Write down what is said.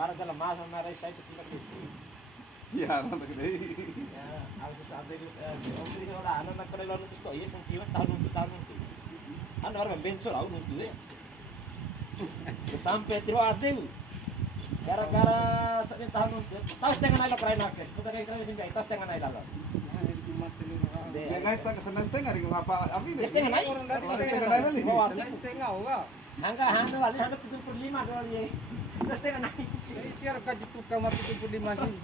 Ahora de la masa, una vez hay que tirar que sí. Ya, no te creí. Ya, harus sampai om ini ora ana nek kene lono terus kok iya sing ciwek tahun untuk tahun untuk. Ana orang benso lah untuk ya. Sampai tiro ade bu. Gara-gara sakit tahun untuk. Tas tengan aja kerain nakes. Bukan yang kerain sing tas tengan aja lah. Ya guys, tak kesana setengah ring apa api nih? Setengah aja. Setengah aja nih. Setengah enggak. Angka handa wali handa 75 dolar ya. Terus setengah naik. Jadi tiar ka ditukar mati 75 sih.